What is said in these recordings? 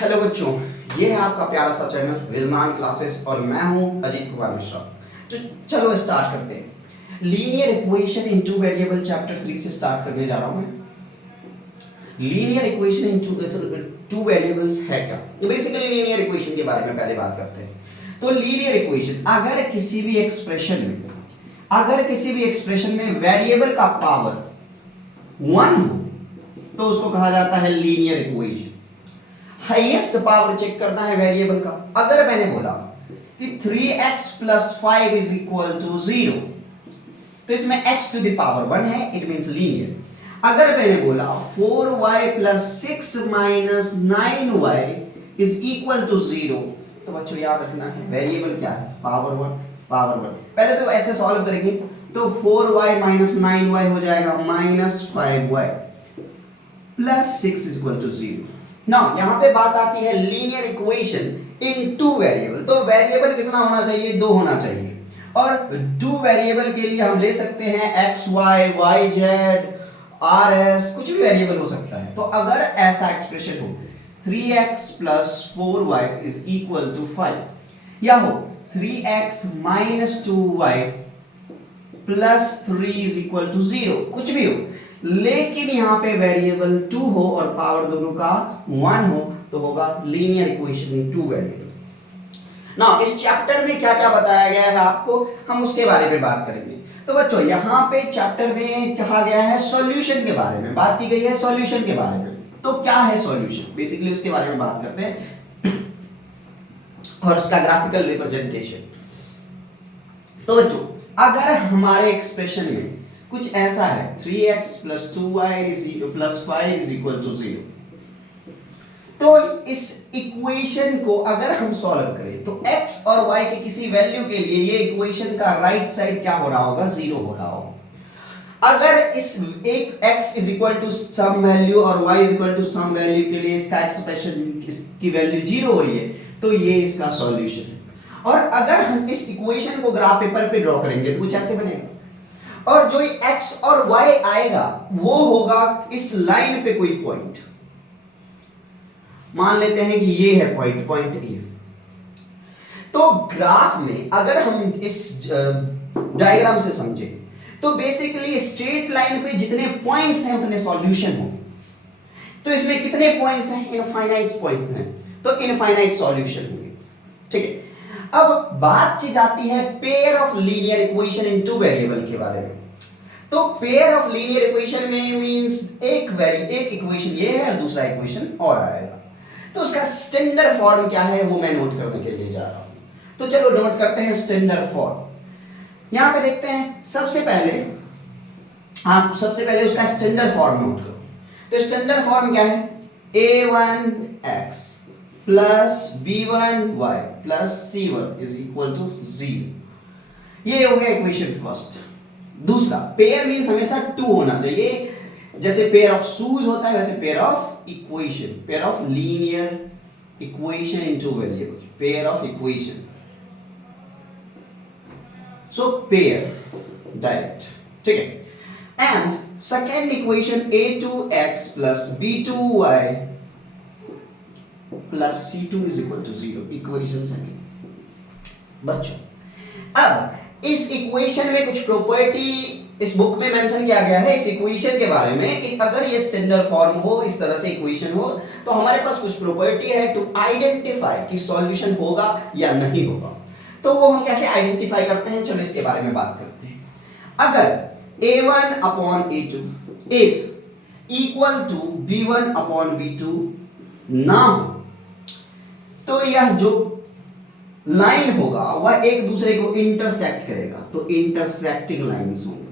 Hello बच्चों, ये है आपका प्यारा सा चैनल विजनान क्लासेस और मैं हूं अजीत कुमार मिश्रा। तो चलो स्टार्ट करते हैं। Linear equation in two variable chapter 3 से स्टार्ट करने जा रहा हूं मैं। Linear equation in two variables है क्या? तो बेसिकली लीनियर इक्वेशन के बारे में पहले बात करते हैं। तो लीनियर इक्वेशन अगर किसी भी एक्सप्रेशन में वेरिएबल का पावर 1 हो तो उसको कहा जाता है linear equation. Highest power check करना है वेरिएबल का। अगर मैंने बोला कि 3x + 5 = 0 तो इसमें x टू द पावर 1 है, इट मींस लीनियर। अगर मैंने बोला 4y + 6 - 9y = 0 तो बच्चों याद रखना है वेरिएबल क्या है, पावर 1। पहले तो ऐसे सॉल्व करेंगे तो 4y - 9y हो जाएगा -5y + 6 = 0। ना यहाँ पे बात आती है linear equation in two variable. तो वेरिएबल कितना होना चाहिए? 2 होना चाहिए। और टू वेरिएबल के लिए हम ले सकते हैं x y y z r s, कुछ भी वेरिएबल हो सकता है। तो अगर ऐसा एक्सप्रेशन हो 3x + 4y = 5 या हो 3x - 2y + 3 = 0, कुछ भी हो, लेकिन यहां पे वेरिएबल 2 हो और पावर दोनों का 1 हो तो होगा linear equation in two variable. ना इस चैप्टर में क्या क्या बताया गया है आपको, हम उसके बारे में बात करेंगे। तो बच्चों यहाँ पे चैप्टर में कहा गया है सॉल्यूशन के बारे में, बात की गई है सॉल्यूशन के बारे में। तो क्या है सॉल्यूशन, बेसिकली उसके बारे में बात करते हैं और उसका ग्राफिकल रिप्रेजेंटेशन। तो बच्चों अगर हमारे एक्सप्रेशन में कुछ ऐसा है 3x + 2y + 5 = 0 तो इस इक्वेशन को अगर हम सॉल्व करें तो x और y के किसी वैल्यू के लिए ये इक्वेशन का राइट साइड क्या हो रहा होगा? 0 हो रहा होगा। अगर इस एक x = सम वैल्यू और y = सम वैल्यू के लिए इसका एक्सप्रेशन की वैल्यू 0 हो रही है तो ये इसका सॉल्यूशन है। और अगर हम इस इक्वेशन को ग्राफ पेपर पे ड्रॉ करेंगे तो कुछ ऐसे बनेगा और जो x और y आएगा वो होगा इस लाइन पे कोई पॉइंट। मान लेते हैं कि ये है पॉइंट ए। तो ग्राफ में अगर हम इस डायग्राम से समझे तो बेसिकली स्ट्रेट लाइन पे जितने पॉइंट्स हैं उतने सॉल्यूशन होंगे। तो इसमें कितने पॉइंट्स हैं? इनफाइनाइट पॉइंट्स हैं, तो इनफाइनाइट सॉल्यूशन होंगे। ठीक है, अब बात की जाती है pair of linear equation in two variable के बारे में। तो पेयर ऑफ लीनियर इक्वेशन में मींस एक इक्वेशन ये है और दूसरा इक्वेशन और आएगा। तो उसका स्टैंडर्ड फॉर्म क्या है वो मैं नोट करने के लिए जा रहा हूं। तो चलो नोट करते हैं स्टैंडर्ड फॉर्म। यहां पे देखते हैं सबसे पहले उसका स्टैंडर्ड फॉर्म नोट करो। तो स्टैंडर्ड फॉर्म क्या है? a1x + b1y + c1 = 0। ये हो गया इक्वेशन फर्स्ट। दूसरा, पेयर मींस हमेशा 2 होना चाहिए। जैसे पेयर ऑफ शूज होता है वैसे pair of equation, pair of linear equation into variable, pair of equation. So pair direct, ठीक है। And second equation a2x + b2y + c2 = 0, equation second. बच्चों अब इस इक्वेशन में कुछ प्रॉपर्टी इस बुक में मेंशन किया गया है इस इक्वेशन के बारे में कि अगर ये स्टैंडर्ड फॉर्म हो, इस तरह से इक्वेशन हो तो हमारे पास कुछ प्रॉपर्टी है टू आइडेंटिफाई कि सॉल्यूशन होगा या नहीं होगा। तो वो हम कैसे आइडेंटिफाई करते हैं, चलो इसके बारे में बात करते हैं। अगर a1/a2 is equal to b1/b2 ना हो तो यह जो लाइन होगा वह एक दूसरे को इंटरसेक्ट करेगा, तो इंटरसेक्टिंग लाइंस होंगे।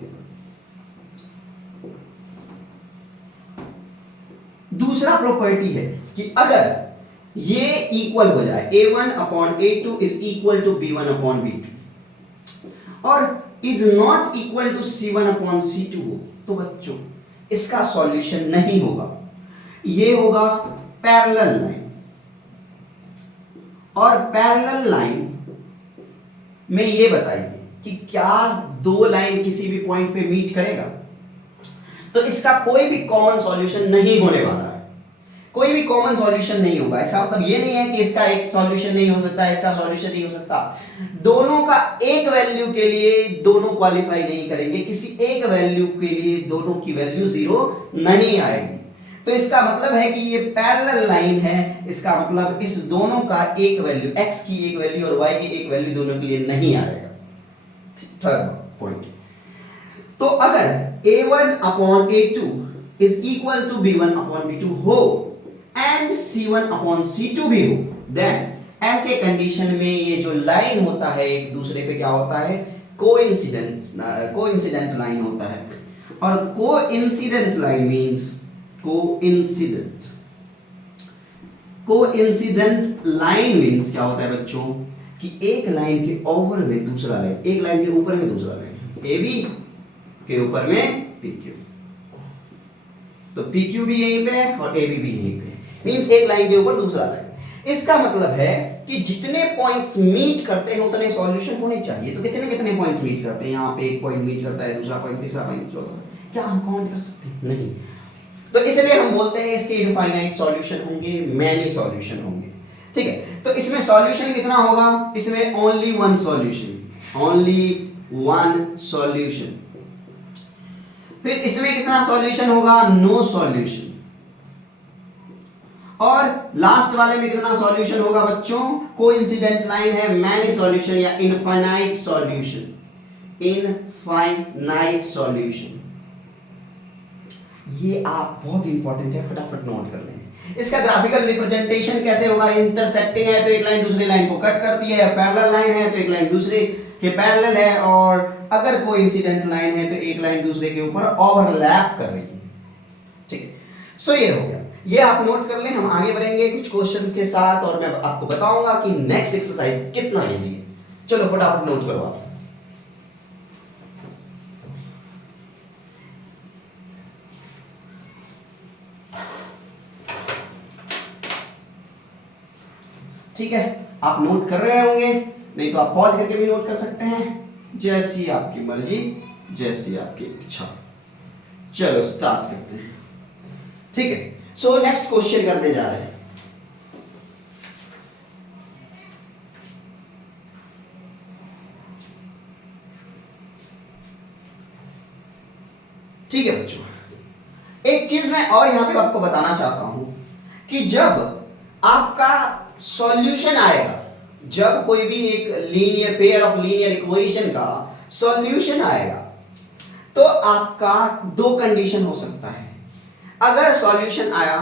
दूसरा प्रॉपर्टी है कि अगर ये इक्वल हो जाए a1/a2 = b1/b2 और is not equal to c1/c2 तो बच्चों इसका सॉल्यूशन नहीं होगा, ये होगा पैरेलल लाइन। और पैरेलल लाइन में ये बताइए कि क्या दो लाइन किसी भी पॉइंट पे मीट करेगा? तो इसका कोई भी कॉमन सॉल्यूशन नहीं होने वाला है। कोई भी कॉमन सॉल्यूशन नहीं होगा। इसका मतलब ये नहीं है कि इसका एक सॉल्यूशन नहीं हो सकता, इसका सॉल्यूशन नहीं हो सकता। दोनों का एक वैल्यू के लिए दोनों क्वालिफाई नहीं करेंगे, किसी एक वैल्यू के लिए दोनों की वैल्यू 0 नहीं आएगी। तो इसका मतलब है कि ये पैरेलल लाइन है, इसका मतलब इस दोनों का एक वैल्यू, x की एक वैल्यू और y की एक वैल्यू दोनों के लिए नहीं आएगा। थर्ड पॉइंट, तो अगर a1 upon a2 is equal to b1 upon b2 हो एंड c1 अपॉन c2 भी हो, देन ऐसे कंडीशन में ये जो लाइन होता है एक दूसरे पे क्या होता है, कोइंसिडेंट लाइन होता है। और coincident line means coincident line means क्या होता है बच्चों, कि एक लाइन के ओवर में दूसरा लाइन, एक लाइन के ऊपर में दूसरा लाइन, ए बी के ऊपर में पी क्यू, तो पी क्यू भी यहीं पे है और ए बी भी यहीं पे है, मींस एक लाइन के ऊपर दूसरा लाइन। इसका मतलब है कि जितने पॉइंट्स मीट करते हैं उतने सॉल्यूशन होने चाहिए। तो कितने कितने पॉइंट्स मीट करते हैं, यहाँ पे एक पॉइंट मीट करता है, दूसरा पॉइंट, तीसरा पॉइंट, चौथा, क्या हम काउंट कर सकते हैं? नहीं। तो इसलिए हम बोलते हैं इसके इनफाइनाइट सॉल्यूशन होंगे, मैनी सॉल्यूशन होंगे। ठीक है, तो इसमें सॉल्यूशन कितना होगा, इसमें ओनली वन सॉल्यूशन। फिर इसमें कितना सॉल्यूशन होगा, नो सॉल्यूशन। और लास्ट वाले में कितना सॉल्यूशन होगा बच्चों, कोइंसिडेंट लाइन है, मैनी सॉल्यूशन या इनफाइनाइट सॉल्यूशन। ये आप बहुत इंपॉर्टेंट है, फटाफट नोट कर लें। इसका ग्राफिकल रिप्रेजेंटेशन कैसे होगा, इंटरसेक्टिंग है तो एक लाइन दूसरी लाइन को कट करती है, पैरेलल लाइन है तो एक लाइन दूसरे के पैरेलल है, और अगर कोइंसिडेंट लाइन है तो एक लाइन दूसरे के ऊपर ओवरलैप कर रही है। ठीक है, सो ये हो गया, ये आप नोट कर लें। हम आगे बढ़ेंगे कुछ क्वेश्चंस के साथ और मैं आपको बताऊंगा कि नेक्स्ट एक्सरसाइज कितना इजी है। चलो फटाफट नोट करो आप। ठीक है, आप नोट कर रहे होंगे, नहीं तो आप पॉज करके भी नोट कर सकते हैं, जैसी आपकी मर्जी, जैसी आपकी इच्छा। चलो स्टार्ट करते हैं। ठीक है, सो नेक्स्ट क्वेश्चन करने जा रहे हैं। ठीक है बच्चों, एक चीज मैं और यहां पे आपको बताना चाहता हूं कि जब आपका सॉल्यूशन आएगा, जब कोई भी एक linear pair of linear equation का सॉल्यूशन आएगा, तो आपका दो कंडीशन हो सकता है। अगर सॉल्यूशन आया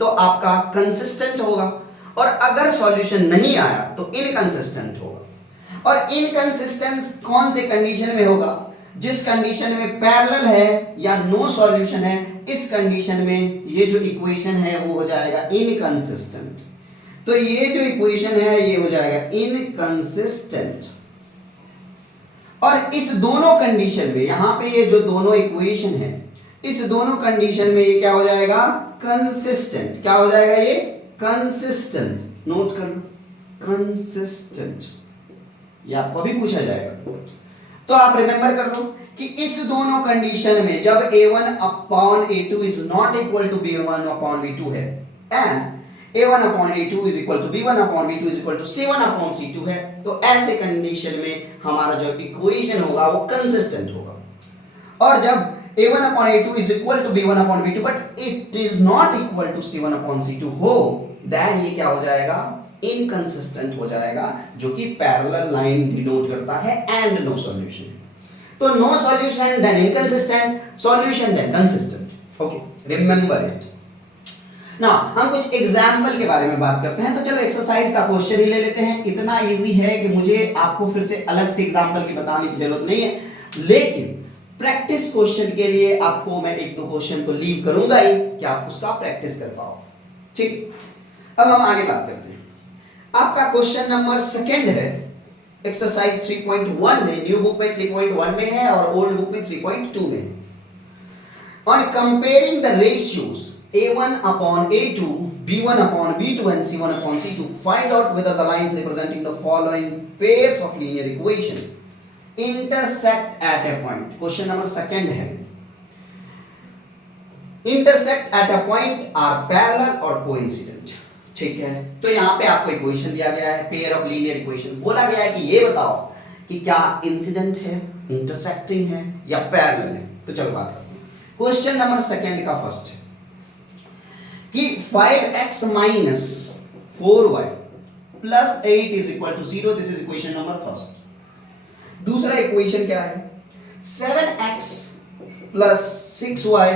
तो आपका कंसिस्टेंट होगा, और अगर सॉल्यूशन नहीं आया तो इनकंसिस्टेंट होगा। और इनकंसिस्टेंस कौन से कंडीशन में होगा, जिस कंडीशन में पैरेलल है या नो सॉल्यूशन है, इस कंडीशन में ये जो इक्वेशन है वो हो जाएगा इनकंसिस्टेंट। तो ये जो इक्वेशन है ये हो जाएगा इनकंसिस्टेंट। और इस दोनों कंडीशन में, यहां पे ये जो दोनों इक्वेशन है, इस दोनों कंडीशन में ये क्या हो जाएगा, कंसिस्टेंट। क्या हो जाएगा ये, कंसिस्टेंट। नोट कर लो, कंसिस्टेंट। ये आपको अभी पूछा जाएगा, तो आप रिमेंबर कर लो कि इस दोनों कंडीशन में जब a1 upon a2 is not equal to b1 upon b2 है, and a1 upon a2 is equal to b1 upon b2 is equal to c1 upon c2 है, तो ऐसे कंडीशन में हमारा जो इक्वेशन होगा वो कंसिस्टेंट होगा। और जब a1 upon a2 is equal to b1 upon b2 but it is not equal to c1 upon c2 हो, देन ये क्या हो जाएगा, इनकंसिस्टेंट हो जाएगा, जो कि पैरेलल लाइन डिनोट करता है, एंड नो सॉल्यूशन। तो no solution then inconsistent, solution then consistent. Okay, remember it. Now हम कुछ एग्जांपल के बारे में बात करते हैं। तो चलो एक्सरसाइज का क्वेश्चन ही ले लेते हैं। इतना इजी है कि मुझे आपको फिर से अलग से एग्जांपल की बताने की जरूरत नहीं है, लेकिन प्रैक्टिस क्वेश्चन के लिए आपको मैं एक दो क्वेश्चन तो लीव करूंगा ही कि आप उसका प्रैक्टिस कर पाओ। ठीक, अब हम आगे बात करते हैं। आपका क्वेश्चन नंबर सेकंड है एक्सरसाइज 3.1 में, न्यू बुक में 3.1 में है और ओल्ड बुक में 3.2 में। On comparing the ratios a1 upon a2, b1 upon b2 and c1 upon c2, find out whether the lines representing the following pairs of linear equation intersect at a point. Question number second है, intersect at a point or parallel और coincident. ठीक है, तो यहां पे आपको equation दिया गया है, पेयर ऑफ लीनियर इक्वेशन। बोला गया है कि ये बताओ कि क्या इंसिडेंट है, इंटरसेक्टिंग है या पैरेलल है। तो चलो बात करते हैं। क्वेश्चन नंबर सेकंड का फर्स्ट है कि 5x minus 4y plus 8 is equal to 0। This is equation number first. दूसरा इक्वेशन क्या है, 7x plus 6y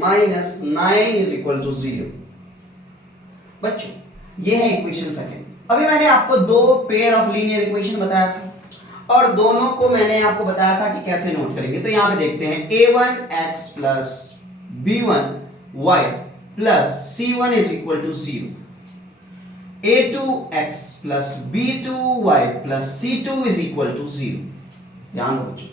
minus 9 is equal to 0। बच्चों ये है इक्वेशन सेकंड। अभी मैंने आपको दो पेयर ऑफ लीनियर इक्वेशन बताया था और दोनों को मैंने आपको बताया था कि कैसे नोट करेंगे। तो यहां पे देखते हैं a1x plus b1y plus c1 is equal to 0, a2x plus b2y plus c2 is equal to 0। ध्यान दो बच्चों,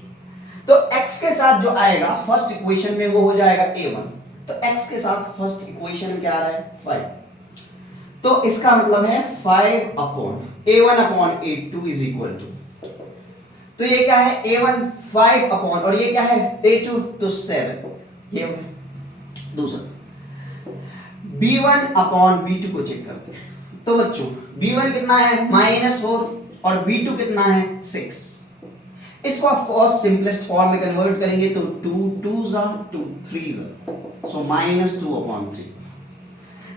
तो x के साथ जो आएगा फर्स्ट इक्वेशन में वो हो जाएगा a1। तो x के साथ फर्स्ट इक्वेशन में क्या आ रहा है 5, तो इसका मतलब है 5 upon a1 upon a2 is equal to, तो ये क्या है a1 5 अपॉन और ये क्या है a2 तो 7, ये हो गया। दूसरा b1 अपॉन b2 को चेक करते हैं। तो बच्चों b1 कितना है -4 और b2 कितना है 6। इसको ऑफ कोर्स सिंपलेस्ट फॉर्म में कन्वर्ट करेंगे तो 2 2s are 2 3s are, so -2 upon 3।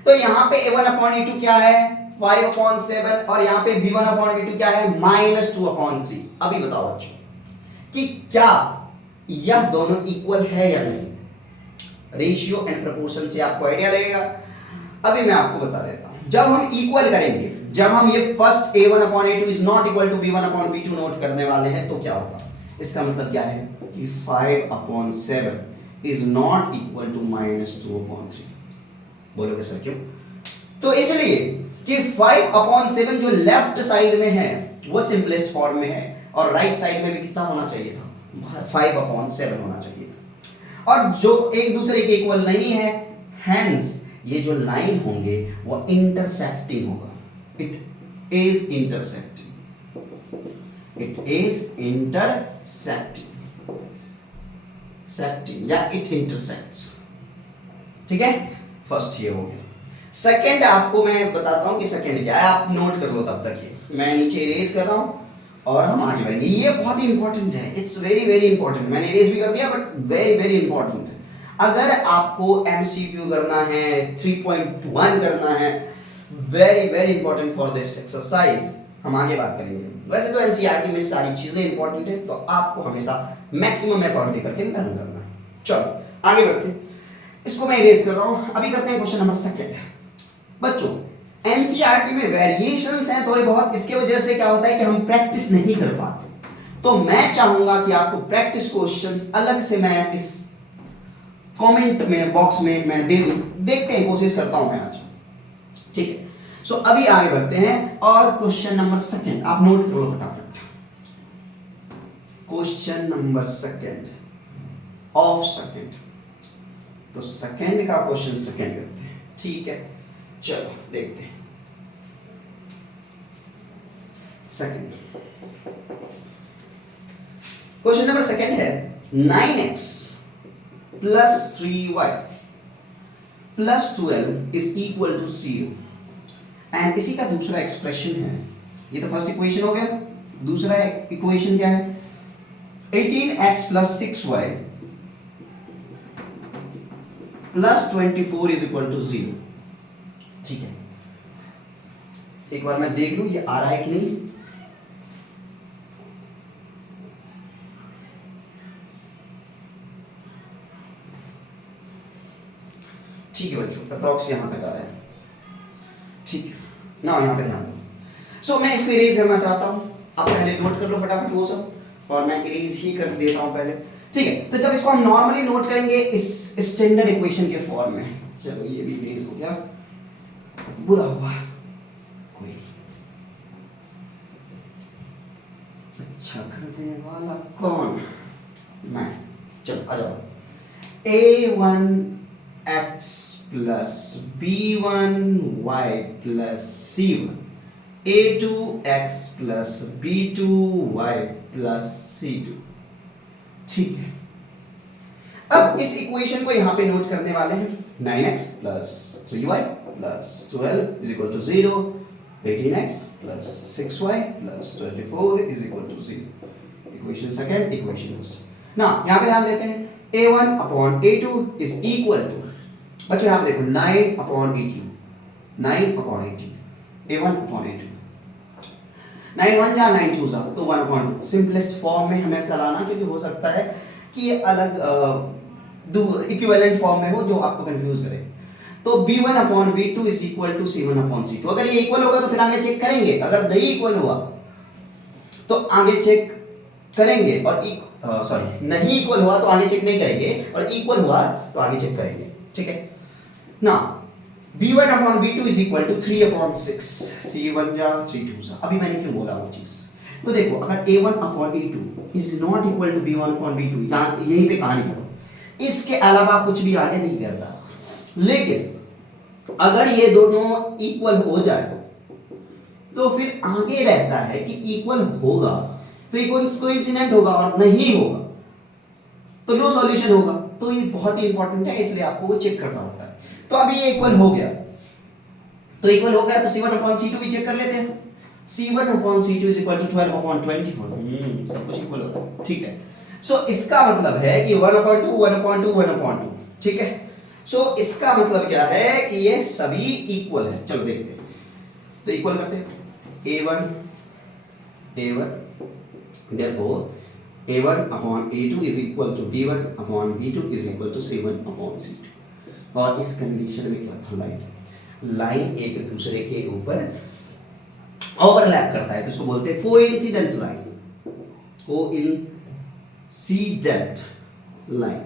तो यहां पे a1 अपॉन a2 क्या है 5 अपॉन 7 और यहां पे b1 अपॉन b2 क्या है -2 अपॉन 3। अभी बताओ बच्चों कि क्या यह दोनों इक्वल है या नहीं। रेशियो एंड प्रोपोर्शन से आपको आइडिया लगेगा। अभी मैं आपको बता देता हूं, जब हम इक्वल करेंगे, जब हम ये first a1 upon a2 is not equal to b1 upon b2 note करने वाले हैं तो क्या होगा, इसका मतलब क्या है कि 5 upon 7 is not equal to -2 upon 3। बोलोगे सर क्यों? तो इसलिए कि 5 अपॉन 7 जो लेफ्ट साइड में है वो सिंपलेस्ट फॉर्म में है और राइट साइड में भी कितना होना चाहिए था 5 अपॉन 7 होना चाहिए था, और जो एक दूसरे के इक्वल नहीं है, हेंस ये जो लाइन होंगे वो इंटरसेक्टिंग होगा। It is intersecting, it is intersecting, secting या इट इंटरसेक्ट्स। ठीक है, फर्स्ट ये हो गया। सेकंड आपको मैं बताता हूं कि सेकंड क्या है, आप नोट कर लो तब तक। ये मैं नीचे इरेज कर रहा हूं और हम आगे बढ़ेंगे। ये बहुत ही इंपॉर्टेंट है, इट्स वेरी वेरी इंपॉर्टेंट। मैंने इरेज भी कर दिया बट वेरी वेरी इंपॉर्टेंट है। अगर आपको एमसीक्यू करना है, 3.1 करना है, very very important for this exercise. हम आगे बात करेंगे। वैसे तो एनसीईआरटी में सारी चीजें इंपॉर्टेंट है, तो आपको हमेशा मैक्सिमम एफर्ट देकर के लर्न करना है। चलो आगे बढ़ते हैं, इसको मैं इरेज कर रहा हूं। अभी करते हैं क्वेश्चन नंबर सेकंड। बच्चों एनसीईआरटी में वेरिएशंस हैं थोड़े बहुत, इसके वजह से क्या होता है कि हम प्रैक्टिस नहीं कर पाते। तो मैं चाहूंगा कि आपको प्रैक्टिस क्वेश्चंस अलग से मैं इस कमेंट में बॉक्स में मैं दे दूं, देखते हैं, कोशिश करता हूं मैं आज। ठीक है, सो अभी आगे बढ़ते हैं और क्वेश्चन नंबर सेकंड आप नोट कर लो फटाफट। Question number second of second, तो सेकंड का क्वेश्चन सेकंड करते हैं। ठीक है, चलो देखते हैं सेकंड। क्वेश्चन नंबर सेकंड है 9x plus 3y plus 12 is equal to 0 and इसी का दूसरा एक्सप्रेशन है। ये तो फर्स्ट इक्वेशन हो गया। दूसरा इक्वेशन क्या है 18x plus 6y plus 24 is equal to 0। ठीक है, एक बार मैं देख लूं ये आ रहा है कि नहीं। ठीक है बच्चों, अप्रॉक्स यहां तक आ रहा है। ठीक है ना, यहां पे ध्यान दो। सो मैं इसको इरेज करना चाहता हूं, आप पहले नोट कर लो फटाफट वो सब, और मैं इरेज ही कर देता हूं पहले। ठीक है, तो जब इसको हम नॉर्मली नोट करेंगे इस स्टैंडर्ड इक्वेशन के फॉर्म में। चलो ये भी इरेज हो गया, बुरा हुआ कोई नहीं। अच्छा करने वाला कौन? मैं। चलो आ जाओ। a1x plus b1y plus c1, a2x plus b2y plus c2। ठीक है, अब इस इक्वेशन को यहां पे नोट करने वाले हैं 9x plus 3y plus 12 is equal to 0, 18x plus 6y plus 24 is equal to 0। Equation second, equation first. ना यहां पे ध्यान देते हैं a1 upon a2 is equal to, बच्चों यहां पे देखो 9 upon 18, 9 upon 18 a1 upon a2, 9 1 जा 9 2 जा तो 1 अपॉन 2। सिंपलेस्ट फॉर्म में हमें चलाना, क्योंकि हो सकता है कि ये अलग इक्विवेलेंट फॉर्म में हो जो आपको कंफ्यूज करे। तो b1 upon b2 is equal to c1 upon c2। अगर ये इक्वल होगा तो फिर आगे चेक करेंगे, अगर नहीं इक्वल हुआ तो आगे चेक करेंगे, और सॉरी नहीं इक्वल हुआ तो आगे चेक नहीं करेंगे, और इक्वल हुआ तो आगे चेक करेंगे। ठीक है ना। b1 upon b2 is equal to 3 upon 6, 3 1 जा 3 2 जा। अभी मैंने क्यों बोला वो चीज, तो देखो अगर a1 upon a2 is not equal to b1 upon b2, यहीं पे कहानी करो, इसके अलावा कुछ भी आगे नहीं कर रहा। लेकिन अगर ये दोनों इक्वल हो जाए तो फिर आगे रहता है कि इक्वल होगा तो कोइंसिडेंट होगा, और नहीं होगा तो नो सॉल्यूशन होगा। तो ये बहुत ही इंपॉर्टेंट है, इसलिए आपको वो चेक करना होता है। तो अभी ये इक्वल हो गया, तो इक्वल हो गया तो c1 अपॉन c2 भी चेक कर लेते हैं। c1 upon c2 is equal to 12 upon 24। सब कुछ इक्वल होगा। ठीक है, सो इसका मतलब है कि 1 अपॉन 2 1 अपॉन 2 1 अपॉन 2। ठीक है, सो इसका मतलब क्या है कि ये सभी इक्वल है। चलो देखते हैं, तो इक्वल करते हैं a1 therefore a1 upon a2 is equal to b1 upon b2 is equal to c1 upon c2। और इस कंडीशन में क्या था, लाइन एक दूसरे के ऊपर ओवरलैप करता है, तो इसको बोलते हैं कोइंसिडेंट लाइन, कोइंसिडेंट लाइन।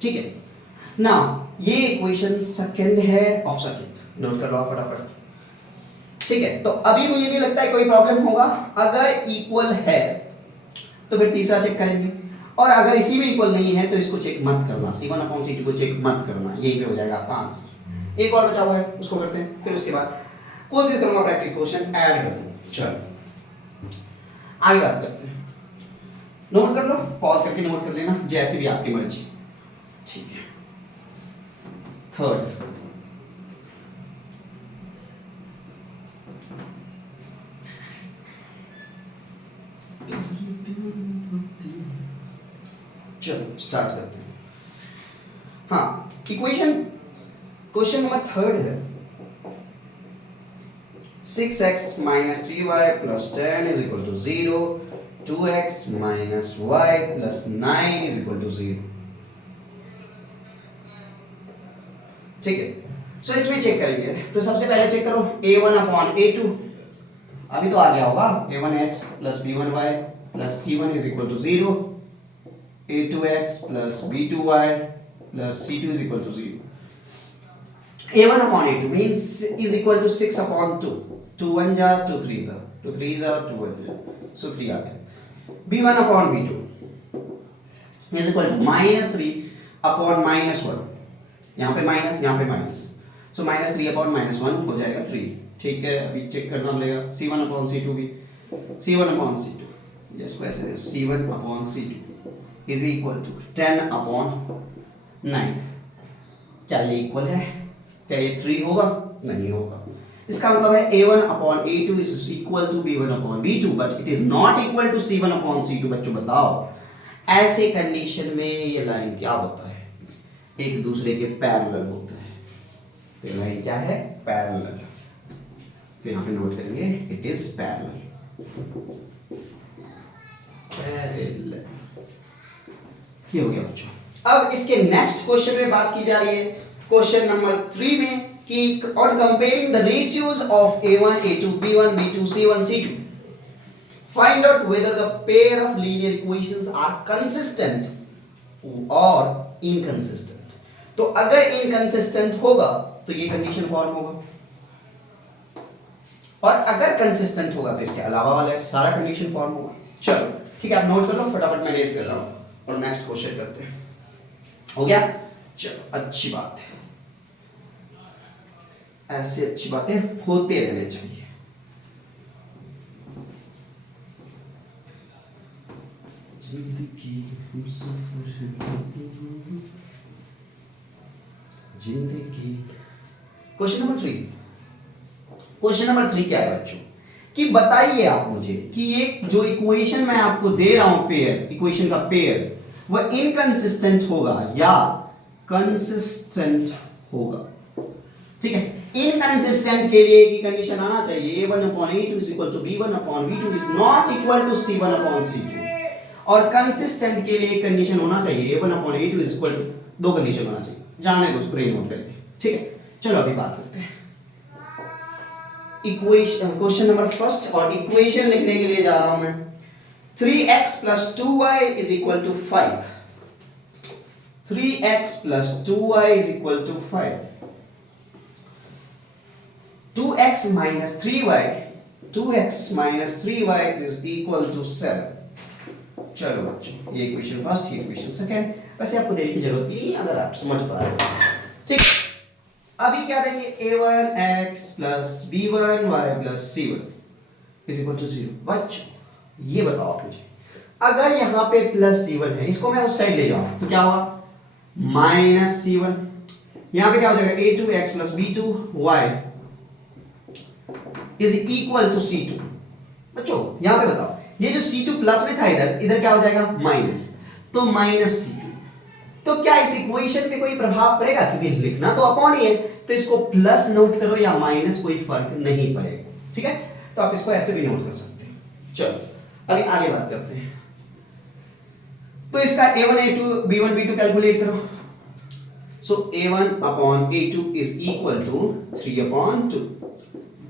ठीक है ना, ये इक्वेशन सेकंड है ऑफ सेकंड, नोट कर लो फटाफट। ठीक है, तो अभी मुझे नहीं लगता है कोई प्रॉब्लम होगा। अगर इक्वल है तो फिर तीसरा चेक करेंगे, और अगर इसी में इक्वल नहीं है तो इसको चेक मत करना, c1 अपॉन c2 को चेक मत करना, यही पे हो जाएगा आपका आंसर। एक और बचा हुआ है, उसको करते हैं, फिर उसके बाद कोशिश करूंगा प्रैक्टिस क्वेश्चन ऐड कर दूं। चलो आगे बात करते हैं, नोट कर लो, पॉज करके नोट कर लेना, जैसे भी आपकी मर्जी। ठीक है, थर्ड चलो स्टार्ट करते हैं। हाँ, इक्वेशन क्वेश्चन नंबर थर्ड है 6x minus 3y plus 10 is equal to 0, 2x minus y plus 9 is equal to 0। ठीक है, सो इसमें चेक करेंगे। तो सबसे पहले चेक करो a1 अपॉन a2, अभी तो आ गया होगा a1x plus b1y plus c1 is equal to 0, a2x plus b2y plus c2 is equal to 0। a1 upon a2 means is equal to 6 upon 2, 2 1 जा 2 3 जा 2 3 जा 2 1 जा, so 3 आ गया। b1 upon b2 is equal to minus 3 upon minus 1, यहाँ पे minus यहाँ पे minus, so minus 3 upon minus 1 हो जाएगा 3। ठीक है, अभी चेक करना पड़ेगा c1 upon c2 भी, c1 upon c2 इसको ऐसे c1 upon c2 is equal to 10 upon 9। क्या ये इक्वल है? क्या ये 3 होगा? नहीं होगा। इसका मतलब है a1 upon a2 is equal to b1 upon b2 but it is not equal to c1 upon c2। बच्चों बताओ ऐसे कंडीशन में ये लाइन क्या होता है? एक दूसरे के पैरेलल होता है। तो लाइन क्या है? पैरेलल। तो यहाँ पे नोट करेंगे इट इज पैरेलल। पैरेलल ये हो गया बच्चों। अब इसके नेक्स्ट क्वेश्चन में बात की जा रही है, क्वेश्चन नंबर 3 में, कि on comparing the ratios of a1 a2 b1 b2 c1 c2 find out whether the pair of linear equations are consistent और इनकंसिस्टेंट। तो अगर इनकंसिस्टेंट होगा तो ये कंडीशन फॉर्म होगा, और अगर कंसिस्टेंट होगा तो इसके अलावा वाला सारा कंडीशन फॉर्म होगा। चलो ठीक है, आप नोट कर लो, फटाफट मैं रेज कर रहा हूं और नेक्स्ट क्वेश्चन करते हैं। हो गया? चलो अच्छी बात है, ऐसी अच्छी बातें होते रहने चाहिए। जिंदगी। Question number 3। क्वेश्चन नंबर 3 क्या है बच्चों कि बताइए आप मुझे कि ये जो इक्वेशन मैं आपको दे रहा हूं पेयर, इक्वेशन का पेयर, वह इनकंसिस्टेंट होगा या कंसिस्टेंट होगा। ठीक है, इनकंसिस्टेंट के लिए की कंडीशन आना चाहिए a1/a2 is equal to b1/b2 is not equal to c1/c2, और कंसिस्टेंट के लिए कंडीशन होना चाहिए a1/a2 is equal to, दो कंडीशन होना चाहिए, जाने दो उसको नोट करके। ठीक है, चलो अभी बात करते हैं इक्वेशन, क्वेश्चन नंबर फर्स्ट, और इक्वेशन लिखने के लिए जा रहा हूं मैं 3x plus 2y is equal to 5। 3x plus 2y is equal to 5। 2x minus 3y, 2x minus 3y is equal to 7। चलो बच्चों, ये इक्वेशन फर्स्ट, ये इक्वेशन सेकंड, वैसे आपको देने की जरूरत नहीं अगर आप समझ पा रहे हो। ठीक, अभी क्या देंगे a1x plus b1y plus c1 is equal to 0। बच्चों ये बताओ आप मुझे, अगर यहाँ पे प्लस c1 है, इसको मैं उस साइड ले जाऊं तो क्या होगा माइनस c1, यहाँ पे क्या हो जाएगा a2x plus b2y is equal to c2। बच्चों यहाँ पे बताओ, ये जो c2 प्लस में था इधर, इधर क्या हो जाएगा माइनस, तो माइनस c2। तो क्या इस इक्वेशन पे कोई प्रभाव पड़ेगा, क्योंकि लिखना तो अपॉन ही है, तो इसको प्लस नोट करो या माइनस, कोई फर्क नहीं पड़ेगा। ठीक है, तो आप इसको ऐसे भी नोट कर सकते हैं। चलो अभी आगे बात करते हैं, तो इसका a1 a2 b1 b2 calculate करो। सो a1/a2 is equal to 3/2,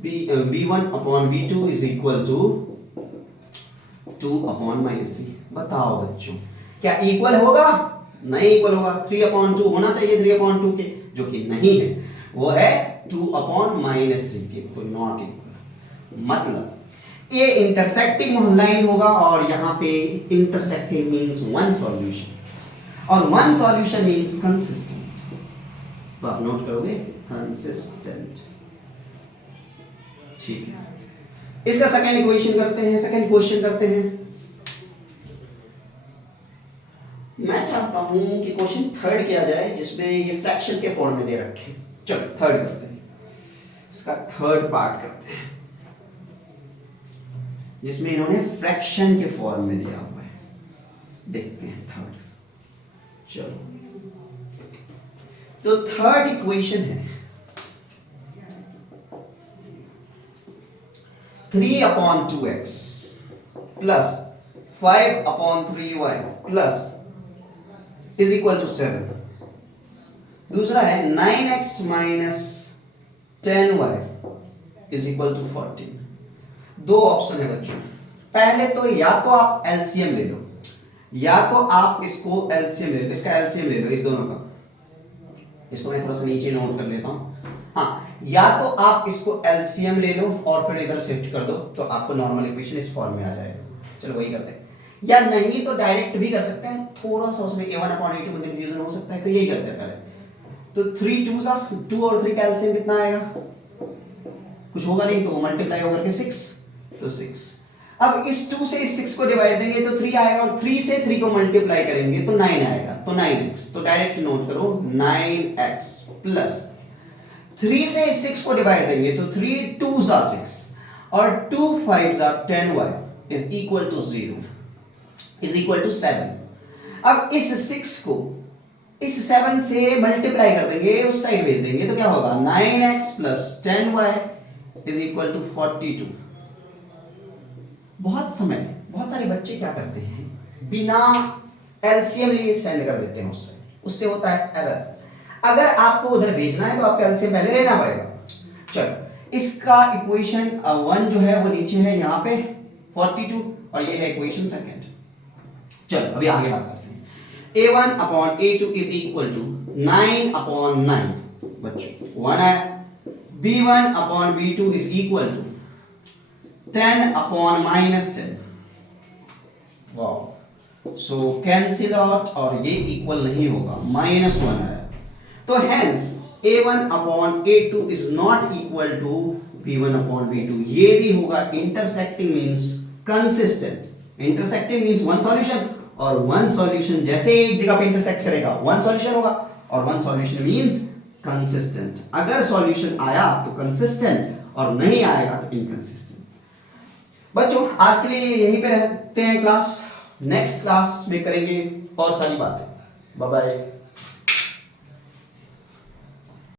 b1/b2 is equal to 2/-3। बताओ बच्चों क्या इक्वल होगा, नहीं इक्वल होगा। 3/2 होना चाहिए 3/2 के, जो कि नहीं है, वो है 2/-3 के, तो नॉट इक्वल। मतलब ये इंटरसेक्टिंग लाइन होगा, और यहां पे इंटरसेक्टिंग मींस वन सॉल्यूशन, और वन सॉल्यूशन मींस कंसिस्टेंट, तो आप नोट करोगे कंसिस्टेंट। ठीक है, इसका सेकंड इक्वेशन करते हैं, सेकंड क्वेश्चन करते हैं। मैं चाहता हूं कि क्वेश्चन थर्ड किया जाए जिसमें ये फ्रैक्शन के फॉर्म में दे रखे। चलो थर्ड करते हैं, इसका थर्ड पार्ट करते हैं जिसमें इन्होंने फ्रैक्शन के फॉर्म में दिया हुआ है। देखते हैं थर्ड। चलो तो थर्ड इक्वेशन है 3/2x plus 5/3y plus is equal to 7। दूसरा है 9x minus 10y is equal to 14। दो ऑप्शन है बच्चों, पहले तो या तो आप एलसीएम ले लो, या तो आप इसको एलसीएम ले लो, इसका एलसीएम ले लो, इस दोनों का। इसको मैं थोड़ा सा नीचे नोट कर लेता हूं। हाँ, या तो आप इसको एलसीएम ले लो और फिर इधर शिफ्ट कर दो, तो आपको नॉर्मल इक्वेशन इस फॉर्म में आ जाएगा। चलो वही करते हैं, या नहीं तो डायरेक्ट भी कर सकते हैं, थोड़ा सा उसमें a1/a2 में कंफ्यूजन हो सकता है, तो यही करते हैं पहले। तो 3 2 सा 2 और 3 का एलसीएम कितना आएगा, कुछ होगा नहीं, तो मल्टीप्लाई होकर के 6, तो 6। अब इस 2 से इस 6 को डिवाइड देंगे तो 3 आएगा, और 3 से 3 को मल्टीप्लाई करेंगे तो 9 आएगा, तो 9x। तो डायरेक्ट नोट करो 9x प्लस 3 से इस 6 को डिवाइड देंगे तो 3 2 सा 6 और 2 5 सा 10y is equal to 0 is equal to 7। अब इस 6 को इस 7 से मल्टीप्लाई कर देंगे, उस साइड भेज देंगे, तो क्या होगा 9x plus 10y is equal to 42। बहुत सारे बच्चे क्या करते हैं, बिना एलसीएम लिए सेंड कर देते हैं, उससे होता है एरर। अगर आपको उधर भेजना है तो आपको एलसीएम पहले लेना पड़ेगा। चलो इसका इक्वेशन 1 जो है वो नीचे है यहाँ पे 42, और ये है इक्वेशन सेकंड। चलो अभी आगे बात करते हैं। a1/a2 इज इक्वल टू 9/9 बच्चों 1 है, b1/b2 is equal to 10/-10। Wow, so cancel out, और ये इक्वल नहीं होगा, -1 है। तो hence a1/a2 is not equal to b1/b2। ये भी होगा intersecting means consistent, intersecting means one solution, और वन सॉल्यूशन जैसे एक जगह पे इंटरसेक्ट करेगा वन सॉल्यूशन होगा, और वन सॉल्यूशन मींस कंसिस्टेंट। अगर सॉल्यूशन आया तो कंसिस्टेंट और नहीं आएगा तो इनकंसिस्टेंट। बच्चों आज के लिए यहीं पे रहते हैं क्लास, नेक्स्ट क्लास में करेंगे और सारी बातें। Bye bye.